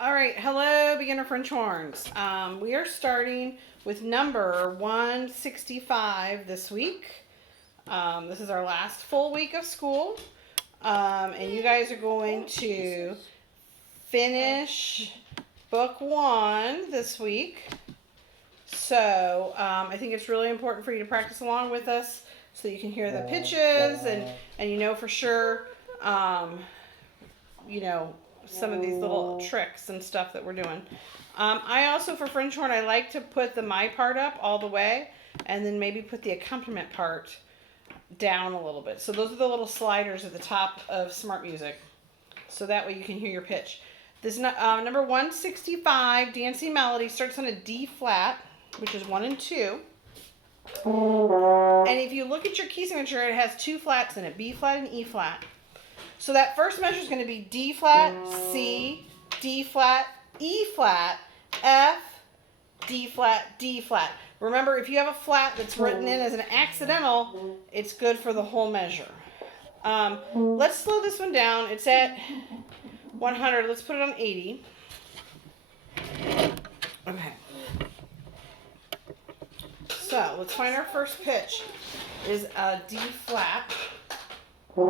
All right, hello, beginner French horns. We are starting with number 165 this week. This is our last full week of school, and you guys are going to finish book 1 this week. So I think it's really important for you to practice along with us so you can hear the pitches and you know for sure, you know, some of these little tricks and stuff that we're doing. I also, for French horn, I like to put the my part up all the way and then maybe put the accompaniment part down a little bit. So those are the little sliders at the top of Smart Music. So that way you can hear your pitch. This number 165, Dancing Melody, starts on a D flat, which is 1 and 2. And if you look at your key signature, it has 2 flats in it, B flat and E flat. So that first measure is going to be D flat, C, D flat, E flat, F, D flat, D flat. Remember, if you have a flat that's written in as an accidental, it's good for the whole measure. Let's slow this one down. It's at 100. Let's put it on 80. Okay. So let's find our first pitch. Is a D flat. All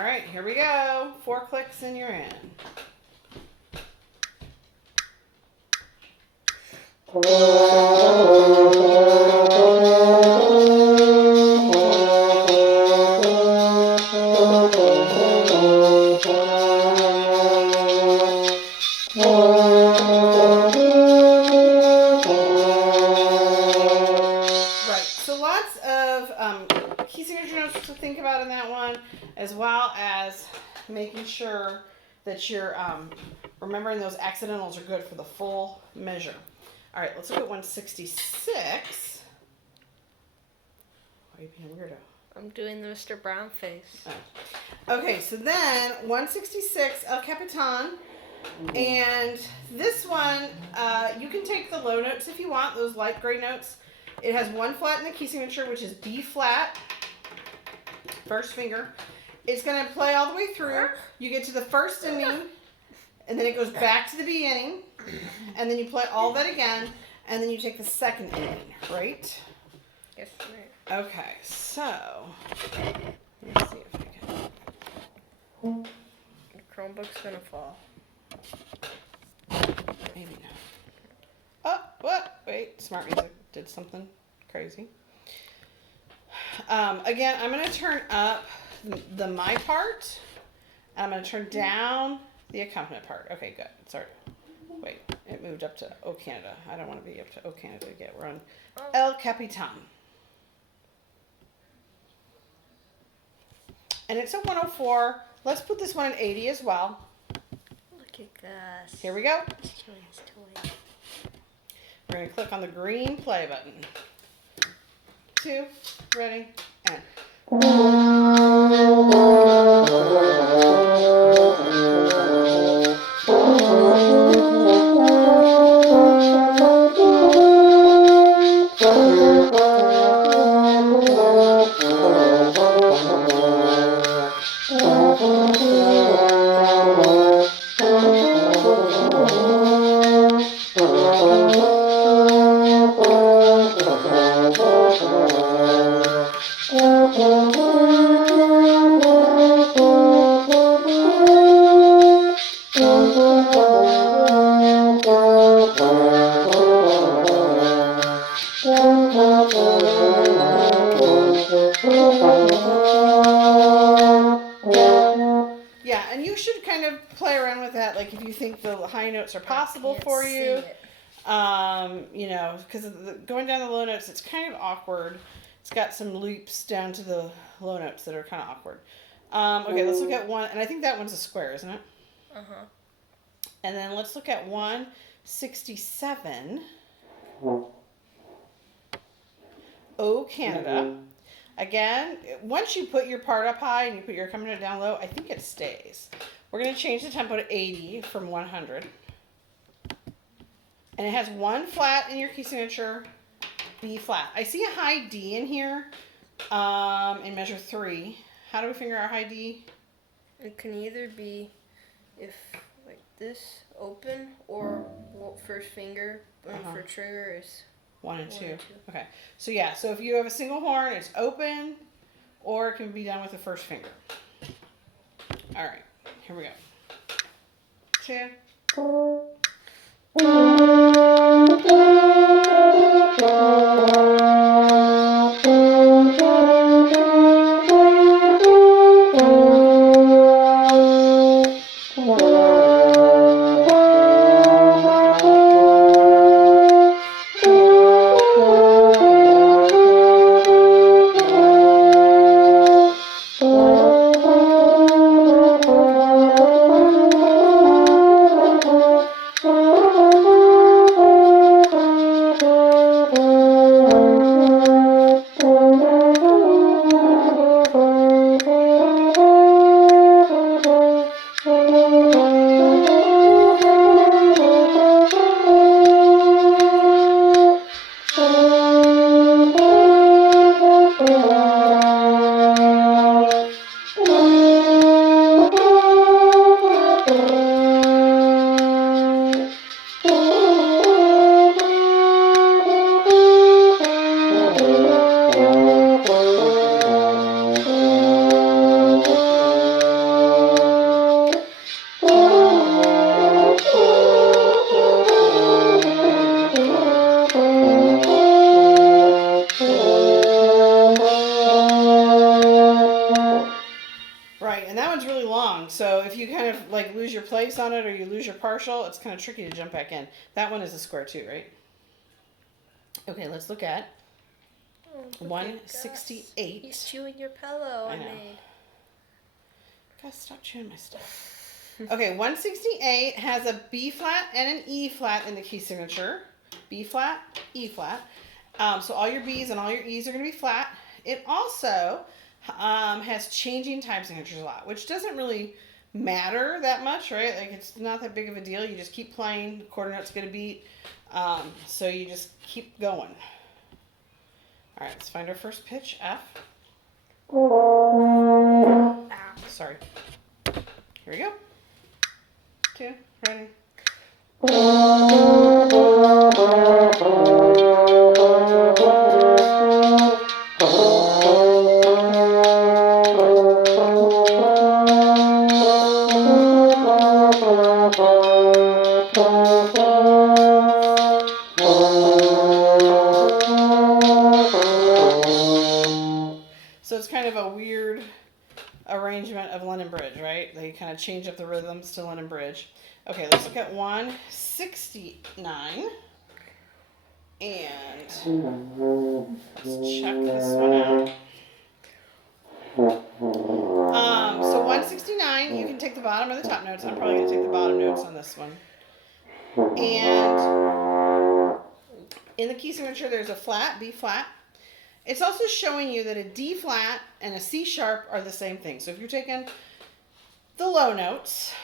right, here we go. 4 clicks and you're in. Key signature notes to think about in that one, as well as making sure that you're remembering those accidentals are good for the full measure. All right, let's look at 166. Why are you being a weirdo? I'm doing the Mr. Brown face. Oh. Okay, so then 166, El Capitan. And this one, you can take the low notes if you want, those light gray notes. It has 1 flat in the key signature, which is B flat, first finger. It's going to play all the way through. You get to the first ending, and then it goes back to the beginning, and then you play all that again, and then you take the second ending, right? Yes, ma'am. Okay, so let's see if I can. The Chromebook's going to fall. Maybe not. Oh, what? Wait, Smart Music did something crazy. Again, I'm going to turn up the my part, and I'm going to turn down the accompaniment part. Okay, good. Sorry. Wait, it moved up to O Canada. I don't want to be up to O Canada yet. We're on El Capitan. And it's a 104. Let's put this one at 80 as well. Look at this. Here we go. Toy. We're going to click on the green play button. 2, ready, and. Yeah, and you should kind of play around with that, like if you think the high notes are possible for you. You know, because going down the low notes, it's kind of awkward. It's got some loops down to the low notes that are kind of awkward. Okay, let's look at one, and I think that one's a square, isn't it? Uh-huh. And then let's look at 167. O Canada. Again, once you put your part up high and you put your accompaniment down low, I think it stays. We're going to change the tempo to 80 from 100. And it has 1 flat in your key signature, B flat. I see a high D in here in measure 3. How do we figure out high D? It can either be if like this open or first finger for trigger is 1 and 2. Okay. So yeah, so if you have a single horn, it's open, or it can be done with the first finger. All right, here we go. 2. Right, and that one's really long, so if you kind of like lose your place on it or you lose your partial, it's kind of tricky to jump back in. That one is a square too, right? Okay, let's look at 168. He's chewing your pillow I know. made. Guys, stop chewing my stuff. Okay, 168 has a B flat and an E flat in the key signature. B flat, E flat. So all your B's and all your E's are going to be flat. It also has changing time signatures a lot, which doesn't really matter that much, right? Like it's not that big of a deal. You just keep playing. The quarter note's going to beat. So you just keep going. All right, let's find our first pitch, F. Sorry. Here we go. 2, ready. So it's kind of a weird arrangement of London Bridge, right? They kind of change up the rhythms to London Bridge. Okay, let's look at 169. And let's check this one out. So 169, you can take the bottom or the top notes. I'm probably going to take the bottom notes on this one. And in the key signature, there's a flat, B flat. It's also showing you that a D flat and a C sharp are the same thing. So if you're taking the low notes,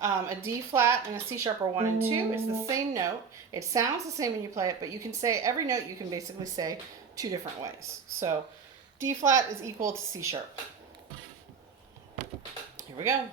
a D flat and a C sharp are 1 and 2. It's the same note. It sounds the same when you play it, but you can say every note you can basically say 2 different ways. So D flat is equal to C sharp. Here we go.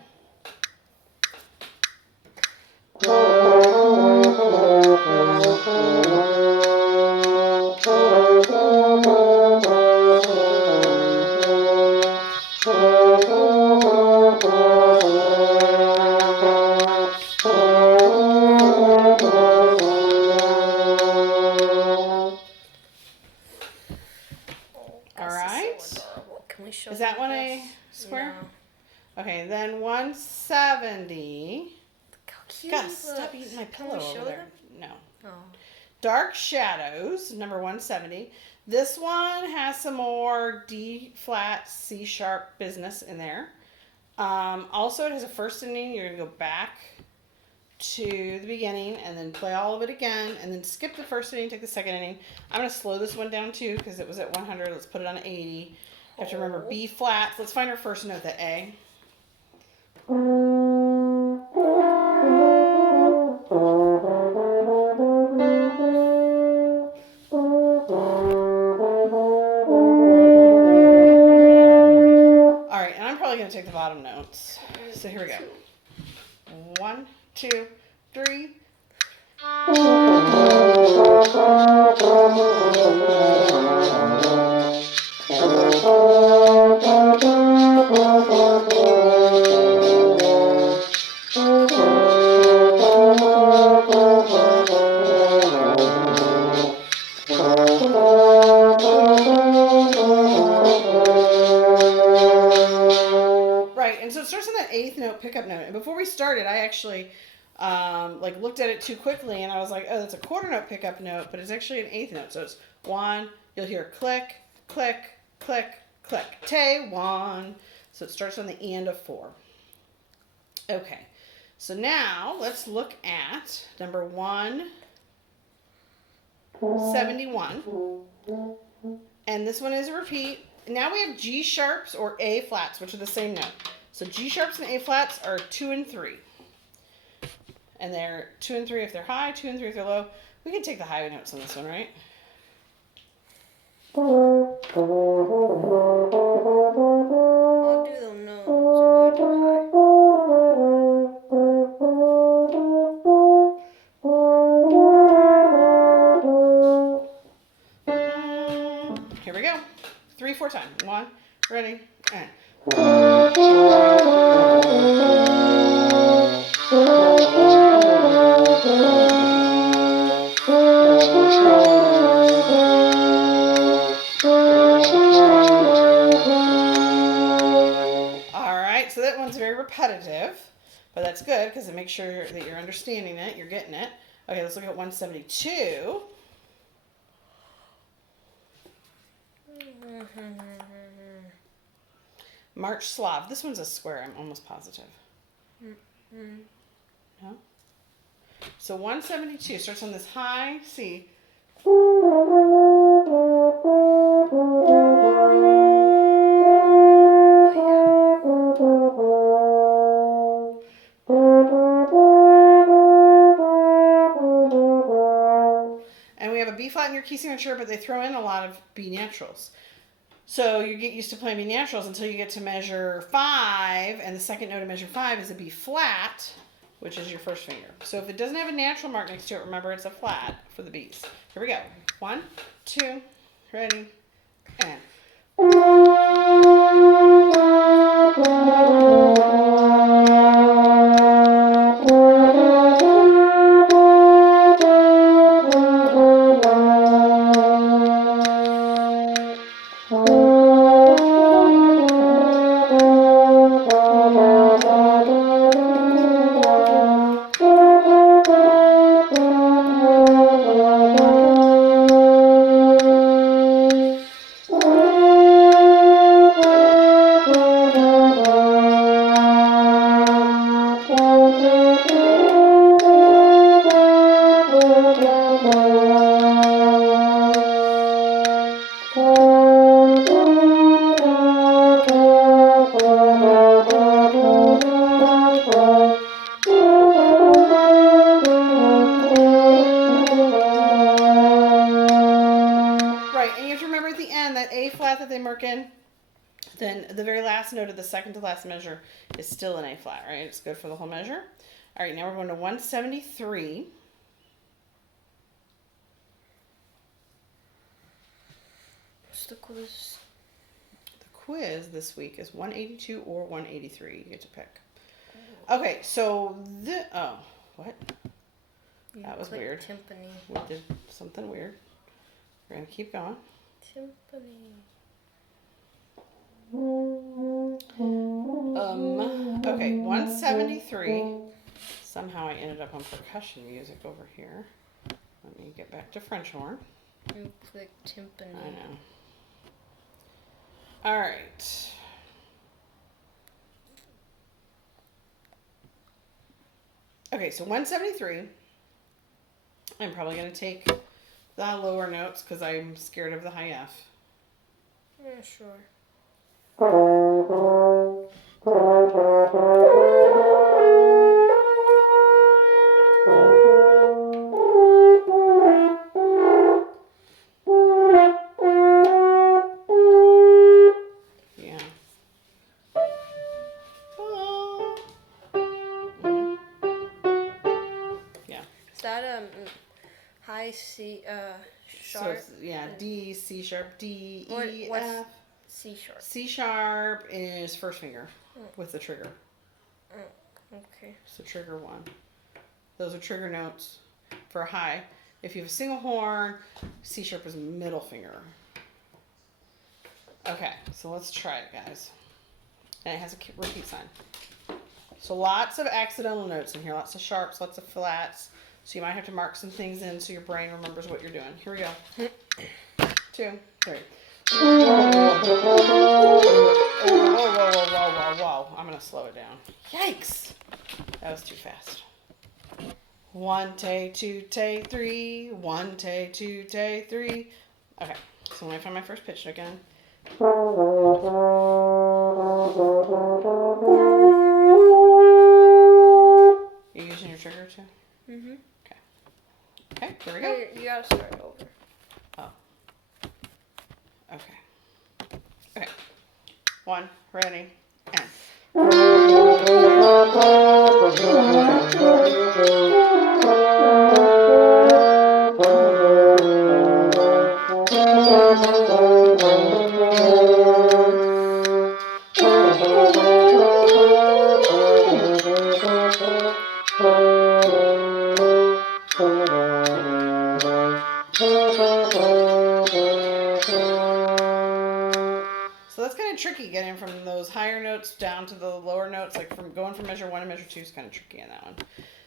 Is that one a square? No. Okay, then 170. Cute. God, stop eating my pillow over there. Them? No. Oh. Dark Shadows, number 170. This one has some more D flat, C sharp business in there. Also, it has a first ending. You're going to go back to the beginning and then play all of it again and then skip the first inning, take the second inning. I'm going to slow this one down too because it was at 100. Let's put it on 80. You have to remember B flat. Let's find our first note, the A. All right, and I'm probably going to take the bottom notes. notes. So here we go. 1, 2, 3. Right, and so it starts on that eighth note pickup note. And before we started, I actually like looked at it too quickly, and I was like, oh, that's a quarter note pickup note, but it's actually an eighth note. So it's 1. You'll hear click, click, click, click. Tay 1. So it starts on the end of 4. Okay, so now let's look at number 171. And this one is a repeat. Now we have G sharps or A flats, which are the same note. So G sharps and A flats are 2 and 3. And they're 2 and 3 if they're high, 2 and 3 if they're low. We can take the high notes on this one, right? I'll do the notes and you do high. Here we go. 3, 4 times. 1, ready, and. Alright, so that one's very repetitive, but that's good because it makes sure that you're understanding it, you're getting it. Okay, let's look at 172. March Slav. This one's a square, I'm almost positive. No? So 172 starts on this high C. And we have a B flat in your key signature, but they throw in a lot of B naturals. So you get used to playing B naturals until you get to measure 5, and the second note of measure 5 is a B flat, which is your first finger. So if it doesn't have a natural mark next to it, remember it's a flat for the B's. Here we go. 1, 2, ready, and. Then the very last note of the second to last measure is still an A flat, right? It's good for the whole measure. All right, now we're going to 173. What's the quiz? The quiz this week is 182 or 183. You get to pick. Okay, so what? That was weird. Timpani. We did something weird. We're going to keep going. Timpani. Okay, 173. Somehow I ended up on percussion music over here. Let me get back to French horn. You click timpani. I know. All right. Okay, so 173. I'm probably going to take the lower notes because I'm scared of the high F. Yeah, sure. Yeah. that a high C So sharp? it's, yeah, D, C sharp, D, E, What's F. C sharp? C sharp is first finger with the trigger. Okay. So trigger 1. Those are trigger notes for a high. If you have a single horn, C sharp is middle finger. Okay, so let's try it, guys. And it has a repeat sign. So lots of accidental notes in here, lots of sharps, lots of flats. So you might have to mark some things in so your brain remembers what you're doing. Here we go. 2, 3. Whoa, whoa. I'm going to slow it down. Yikes. That was too fast. 1, 2, 3. 1, 2, 3. Okay, so when I find my first pitch again. You using your trigger too? Mhm. Okay, here we go. Hey, you gotta start over. Oh. Okay. Okay. 1, ready, and. So that's kind of tricky getting from those higher notes down to the lower notes, like from going from measure 1 to measure 2 is kind of tricky in that one.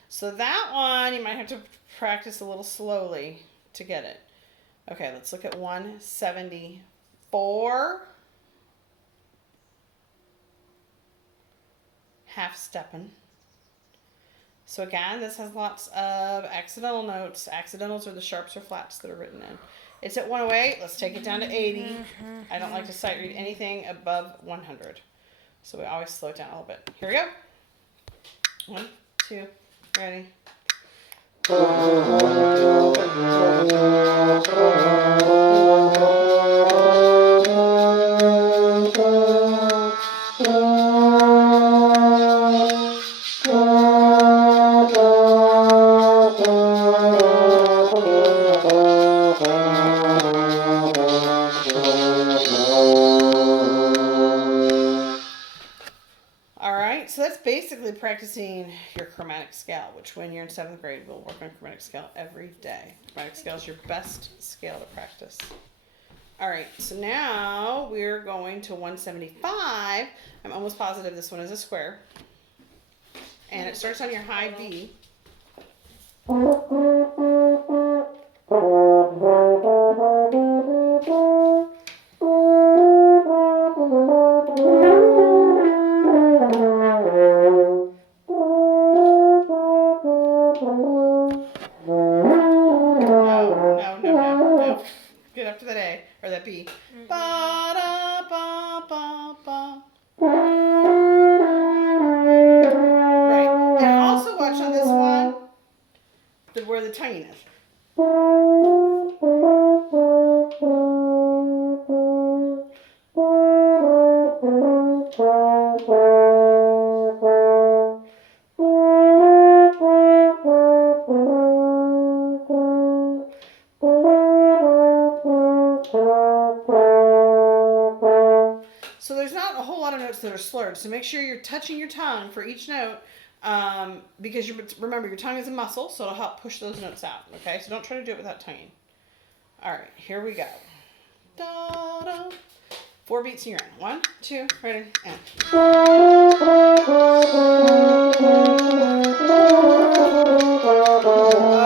So that one, you might have to practice a little slowly to get it. Okay, let's look at 174. Half stepping. So again, this has lots of accidental notes. Accidentals are the sharps or flats that are written in. It's at 108. Let's take it down to 80. I don't like to sight read anything above 100. So we always slow it down a little bit. Here we go. 1, 2, ready. Alright, so that's basically practicing your chromatic scale, which when you're in 7th grade, we'll work on chromatic scale every day. Chromatic scale is your best scale to practice. Alright, so now we're going to 175. I'm almost positive this one is a square. And it starts on your high B. No. Get up to that A, or that B. Ba da ba ba ba. Right. And also watch on this one where the tongue is. So there's not a whole lot of notes that are slurred. So make sure you're touching your tongue for each note, because remember your tongue is a muscle, so it'll help push those notes out. Okay, so don't try to do it without tonguing. All right, here we go. Da, da. 4 beats and you're in. 1, 2, ready, and. Oh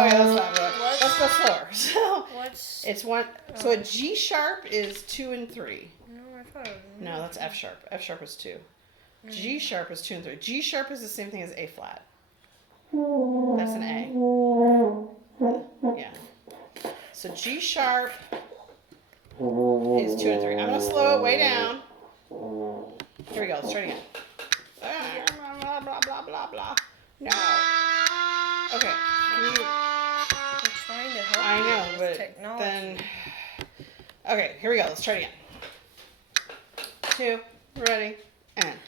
yeah, that's not good. Let's go slower. So it's 1. So a G sharp is 2 and 3. No, that's F sharp. F sharp is 2. G sharp is 2 and 3. G sharp is the same thing as A flat. That's an A. Yeah. So G sharp is 2 and 3. I'm going to slow it way down. Here we go. Let's try it again. Blah, blah, blah, blah, blah. No. Okay. Can you... I'm trying to help I know, you with but technology. then... Okay, here we go. Let's try it again. 2, ready, and.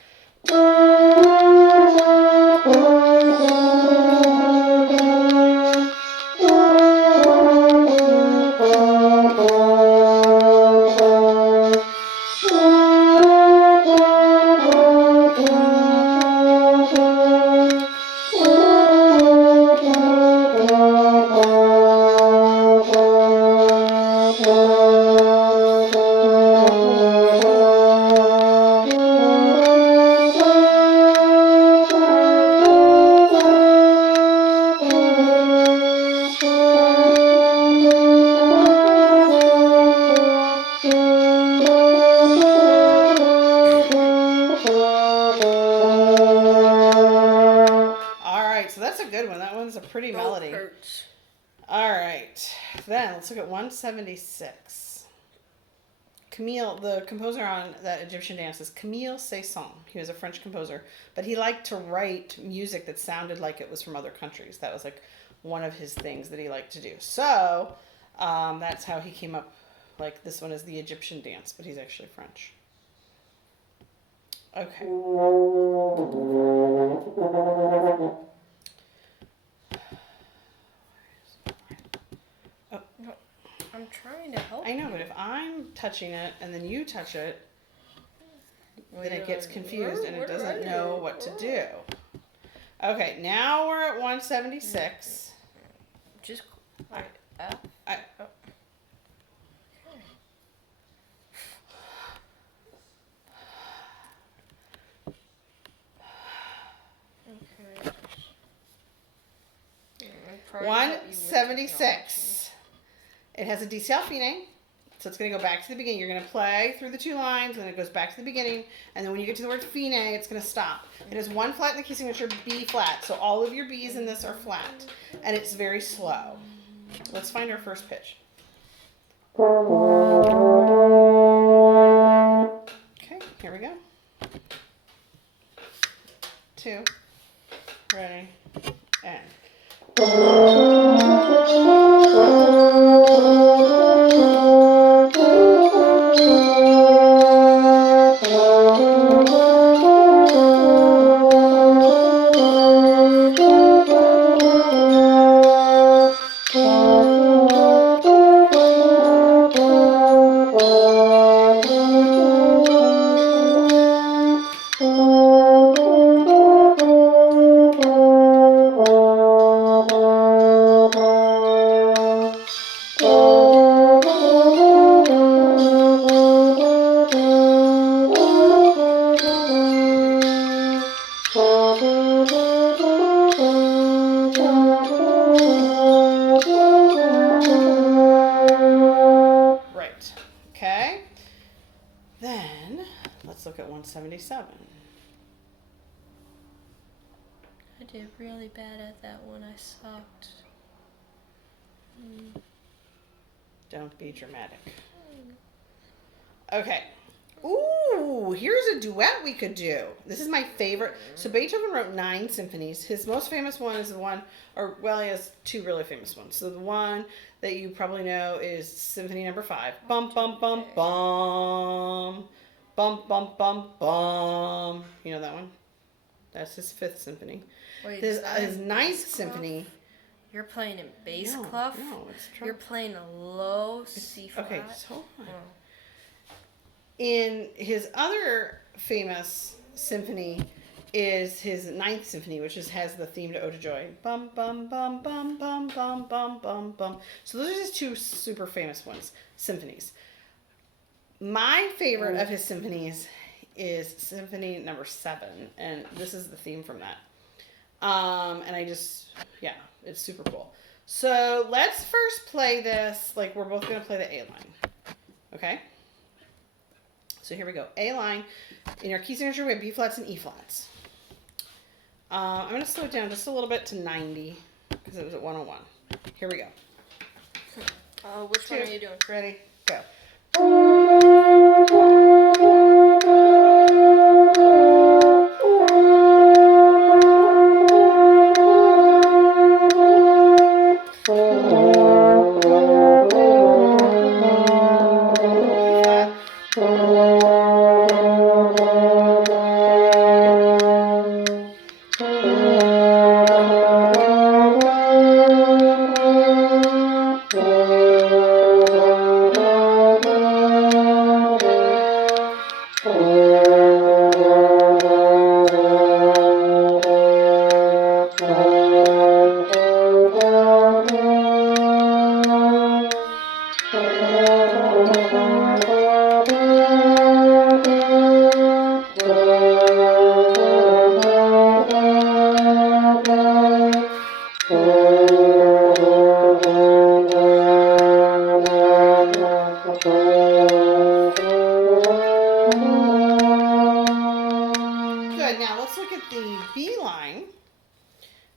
that's a good one. That one's a pretty Throat melody. hurts. All right. Then let's look at 176. Camille, the composer on that Egyptian dance is Camille Saint-Saëns. He was a French composer, but he liked to write music that sounded like it was from other countries. That was like one of his things that he liked to do. So that's how he came up. Like this one is the Egyptian dance, but he's actually French. Okay. I'm trying to help. I know, but if I'm touching it and then you touch it, then it gets confused and it doesn't know what to do. Okay, now we're at 176. Just like up. Okay. 176. It has a decel fine, so it's going to go back to the beginning. You're going to play through the two lines, and then it goes back to the beginning. And then when you get to the word fine, it's going to stop. It has one flat in the key signature, B flat. So all of your B's in this are flat, and it's very slow. Let's find our first pitch. Okay, here we go. 2. Ready, and. Okay, then let's look at 177. I did really bad at that one. I sucked. Don't be dramatic. Okay. Ooh, here's a duet we could do. This is my favorite. So Beethoven wrote 9 symphonies. His most famous one is the one, or well, he has 2 really famous ones. So the one that you probably know is Symphony Number 5. Bum bum bum bum, bum bum bum bum. You know that one? That's his 5th symphony. Wait, His is that 9th bass symphony. You're playing in bass No, clef? no, it's You're playing a low C flat. Okay, just hold on. Oh. In his other famous symphony is his 9th symphony, which has the theme to Ode to Joy. Bum, bum, bum, bum, bum, bum, bum, bum, bum. So those are his 2 super famous ones, symphonies. My favorite of his symphonies is Symphony Number 7, and this is the theme from that. And I just, yeah, it's super cool. So let's first play this, like we're both going to play the A line. Okay? So here we go. A line. In our key signature, we have B flats and E flats. I'm going to slow it down just a little bit to 90 because it was at 101. Here we go. Which 2. one are you doing? Ready? Go.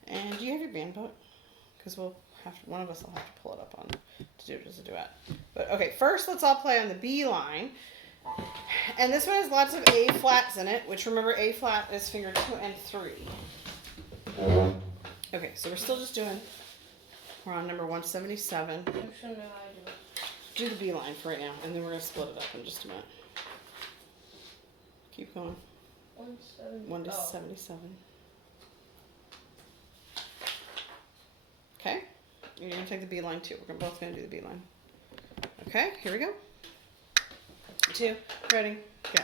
And do you have your band book? Because one of us will have to pull it up on to do it as a duet. But okay, first let's all play on the B line. And this one has lots of A flats in it, which remember A flat is finger 2 and 3. Okay, so we're still just we're on number 177. Actually, no, I Do the B line for right now, and then we're going to split it up in just a minute. Keep going. 1 to 77. Okay, you're going to take the B line too. We're both going to do the B line. Okay, here we go. 2, ready, go.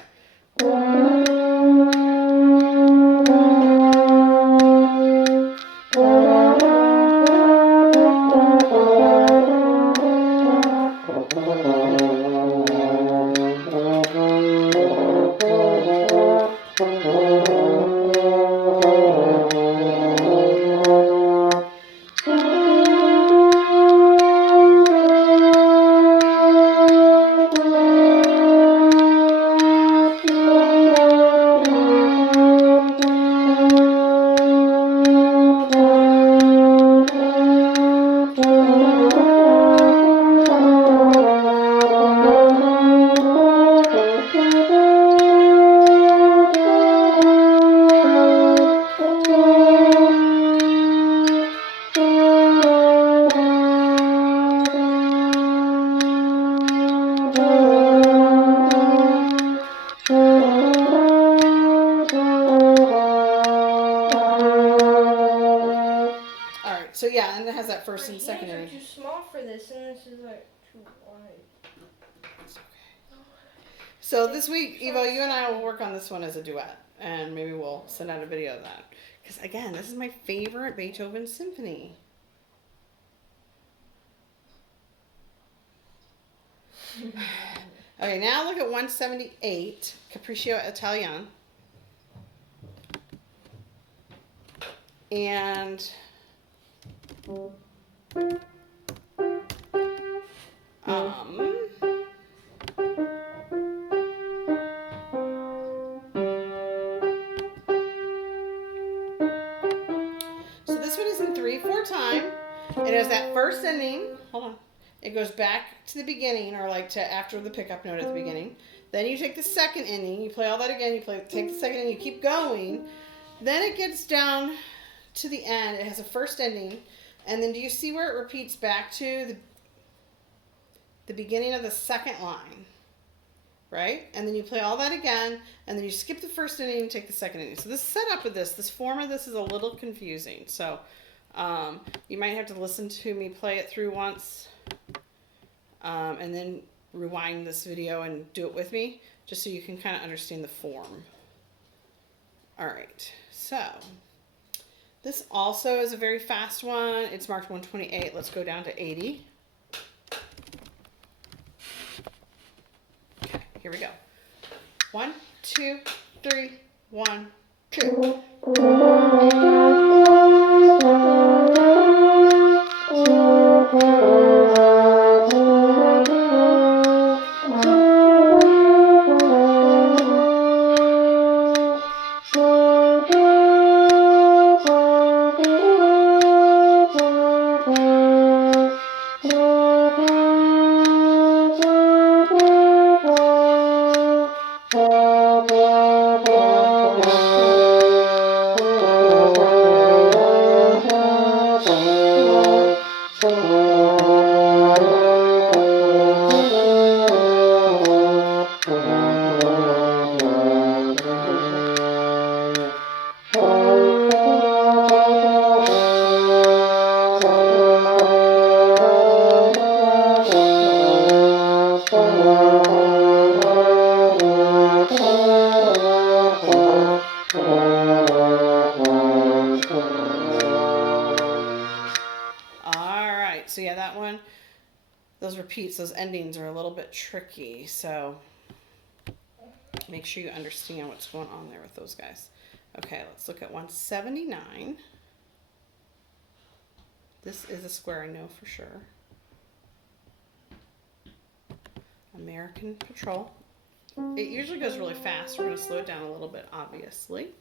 So yeah, and it has that first and second hands ending. are too small for this, and this is like too wide. So this week, Evo, you and I will work on this one as a duet, and maybe we'll send out a video of that. Because again, this is my favorite Beethoven symphony. Okay, now look at 178, Capriccio Italian. And so this one is in 3/4 time. It has that first ending. Hold on. It goes back to the beginning, or like to after the pickup note at the beginning. Then you take the second ending. You play all that again. Take the second ending. You keep going. Then it gets down to the end. It has a first ending. And then do you see where it repeats back to the beginning of the second line? Right? And then you play all that again, and then you skip the first ending and take the second ending. So this setup of this form of this is a little confusing. So you might have to listen to me play it through once, and then rewind this video and do it with me, just so you can kind of understand the form. All right, so this also is a very fast one. It's marked 128. Let's go down to 80. Okay, here we go. 1, 2, 3, 1, 2. So yeah, that one, those repeats, those endings are a little bit tricky. So make sure you understand what's going on there with those guys. Okay, let's look at 179. This is a square, I know for sure. American Patrol. It usually goes really fast. We're going to slow it down a little bit, obviously.